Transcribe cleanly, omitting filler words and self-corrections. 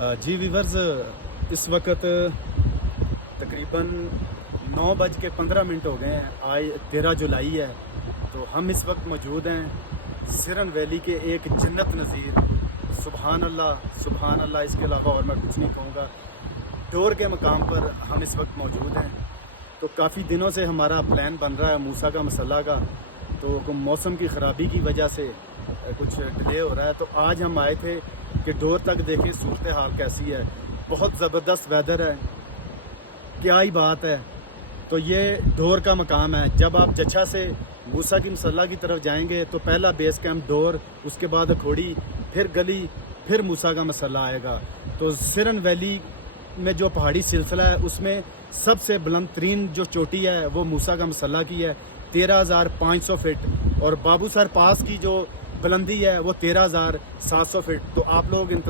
جی viewers, اس وقت تقریباً 9:15 ہو گئے ہیں۔ آج 13 جولائی ہے، تو ہم اس وقت موجود ہیں سرن ویلی کے ایک جنت نظیر، سبحان اللہ اس کے علاوہ اور میں کچھ نہیں کہوں گا، ڈور کے مقام پر ہم اس وقت موجود ہیں۔ تو کافی دنوں سے ہمارا پلان بن رہا ہے موسیٰ کا مسلح کا، تو موسم کی خرابی کی وجہ سے کچھ ڈیلے ہو رہا ہے۔ تو آج ہم آئے تھے کہ ڈور تک دیکھیں صورتحال کیسی ہے۔ بہت زبردست ویدر ہے، کیا ہی بات ہے۔ تو یہ ڈور کا مقام ہے۔ جب آپ جچھا سے موسیٰ کی مسلح کی طرف جائیں گے تو پہلا بیس کیمپ ڈور، اس کے بعد اکھوڑی، پھر گلی، پھر موسیٰ کا مسلح آئے گا۔ تو سرن ویلی میں جو پہاڑی سلسلہ ہے اس میں سب سے بلند ترین جو چوٹی ہے وہ موسیٰ کا مسلح کی ہے، 13,500 فٹ، اور بابو سر پاس کی جو بلندی ہے وہ 13,700 فٹ۔ تو آپ لوگ انتظار